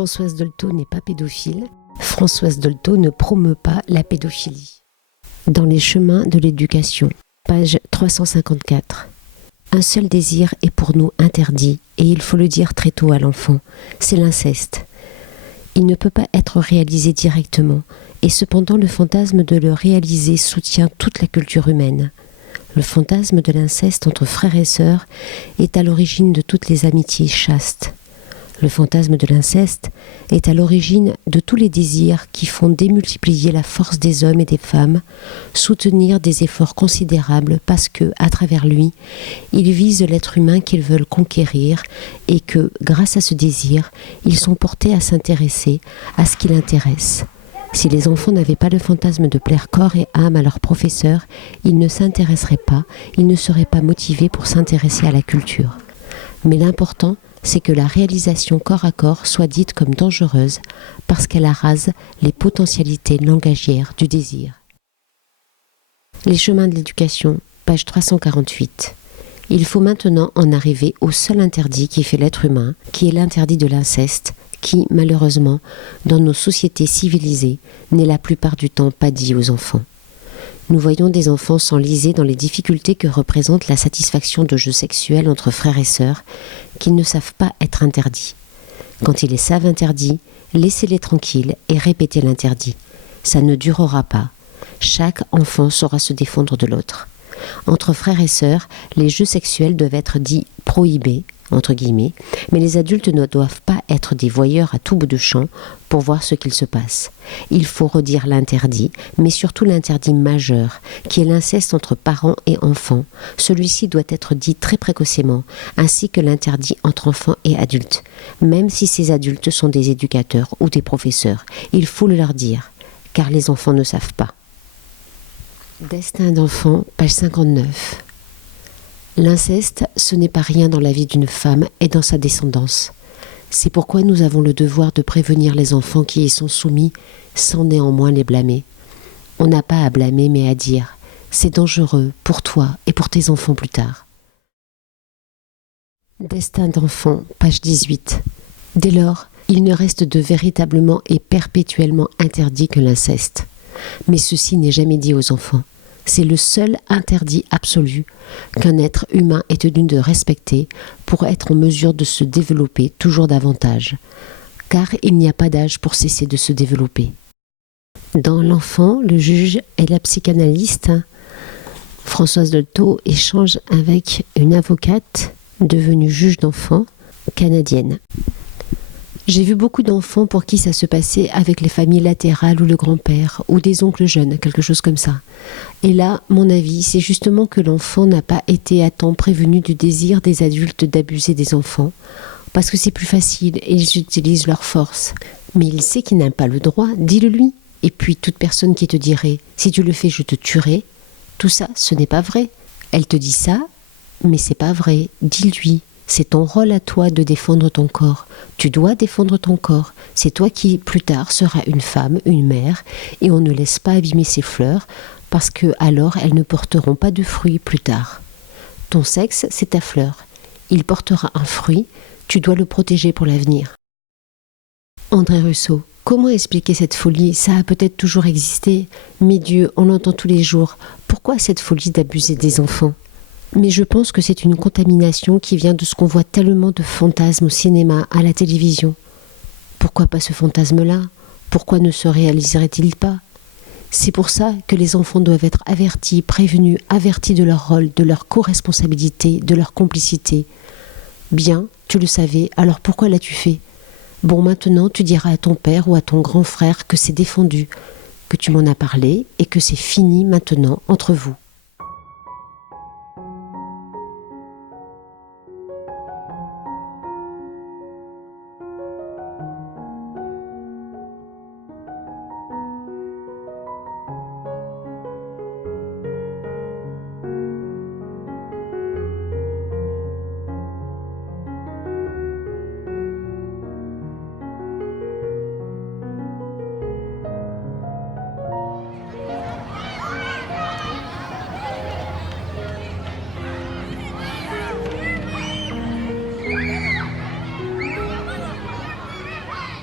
Françoise Dolto n'est pas pédophile. Françoise Dolto ne promeut pas la pédophilie. Dans les chemins de l'éducation, page 354. Un seul désir est pour nous interdit, et il faut le dire très tôt à l'enfant, c'est l'inceste. Il ne peut pas être réalisé directement, et cependant le fantasme de le réaliser soutient toute la culture humaine. Le fantasme de l'inceste entre frères et sœurs est à l'origine de toutes les amitiés chastes. Le fantasme de l'inceste est à l'origine de tous les désirs qui font démultiplier la force des hommes et des femmes, soutenir des efforts considérables parce que, à travers lui, ils visent l'être humain qu'ils veulent conquérir et que, grâce à ce désir, ils sont portés à s'intéresser à ce qui l'intéresse. Si les enfants n'avaient pas le fantasme de plaire corps et âme à leur professeur, ils ne s'intéresseraient pas, ils ne seraient pas motivés pour s'intéresser à la culture. Mais l'important, c'est que la réalisation corps à corps soit dite comme dangereuse parce qu'elle arrase les potentialités langagières du désir. Les chemins de l'éducation, page 348. Il faut maintenant en arriver au seul interdit qui fait l'être humain, qui est l'interdit de l'inceste, qui, malheureusement, dans nos sociétés civilisées, n'est la plupart du temps pas dit aux enfants. Nous voyons des enfants s'enliser dans les difficultés que représente la satisfaction de jeux sexuels entre frères et sœurs, qu'ils ne savent pas être interdits. Quand ils les savent interdits, laissez-les tranquilles et répétez l'interdit. Ça ne durera pas. Chaque enfant saura se défendre de l'autre. Entre frères et sœurs, les jeux sexuels doivent être dits prohibés, entre guillemets, mais les adultes ne doivent pas être des voyeurs à tout bout de champ pour voir ce qu'il se passe. Il faut redire l'interdit, mais surtout l'interdit majeur, qui est l'inceste entre parents et enfants. Celui-ci doit être dit très précocement, ainsi que l'interdit entre enfants et adultes. Même si ces adultes sont des éducateurs ou des professeurs, il faut le leur dire, car les enfants ne savent pas. Destin d'enfant, page 59. L'inceste, ce n'est pas rien dans la vie d'une femme et dans sa descendance. C'est pourquoi nous avons le devoir de prévenir les enfants qui y sont soumis, sans néanmoins les blâmer. On n'a pas à blâmer mais à dire « c'est dangereux pour toi et pour tes enfants plus tard ». Destin d'enfant, page 18. Dès lors, il ne reste de véritablement et perpétuellement interdit que l'inceste. Mais ceci n'est jamais dit aux enfants. C'est le seul interdit absolu qu'un être humain est tenu de respecter pour être en mesure de se développer toujours davantage, car il n'y a pas d'âge pour cesser de se développer. Dans L'enfant, le juge et la psychanalyste, Françoise Dolto échange avec une avocate devenue juge d'enfant canadienne. J'ai vu beaucoup d'enfants pour qui ça se passait avec les familles latérales ou le grand-père, ou des oncles jeunes, quelque chose comme ça. Et là, mon avis, c'est justement que l'enfant n'a pas été à temps prévenu du désir des adultes d'abuser des enfants, parce que c'est plus facile et ils utilisent leur force. Mais il sait qu'il n'a pas le droit, dis-le lui. Et puis toute personne qui te dirait « si tu le fais, je te tuerai », tout ça, ce n'est pas vrai. Elle te dit ça, mais c'est pas vrai, dis-lui. C'est ton rôle à toi de défendre ton corps. Tu dois défendre ton corps. C'est toi qui, plus tard, seras une femme, une mère, et on ne laisse pas abîmer ses fleurs, parce que alors elles ne porteront pas de fruits plus tard. Ton sexe, c'est ta fleur. Il portera un fruit, tu dois le protéger pour l'avenir. André Rousseau. Comment expliquer cette folie? Ça a peut-être toujours existé, mais Dieu, on l'entend tous les jours. Pourquoi cette folie d'abuser des enfants? Mais je pense que c'est une contamination qui vient de ce qu'on voit tellement de fantasmes au cinéma, à la télévision. Pourquoi pas ce fantasme-là? Pourquoi ne se réaliserait-il pas? C'est pour ça que les enfants doivent être avertis, prévenus, avertis de leur rôle, de leur co-responsabilité, de leur complicité. Bien, tu le savais, alors pourquoi l'as-tu fait? Bon, maintenant, tu diras à ton père ou à ton grand frère que c'est défendu, que tu m'en as parlé et que c'est fini maintenant entre vous.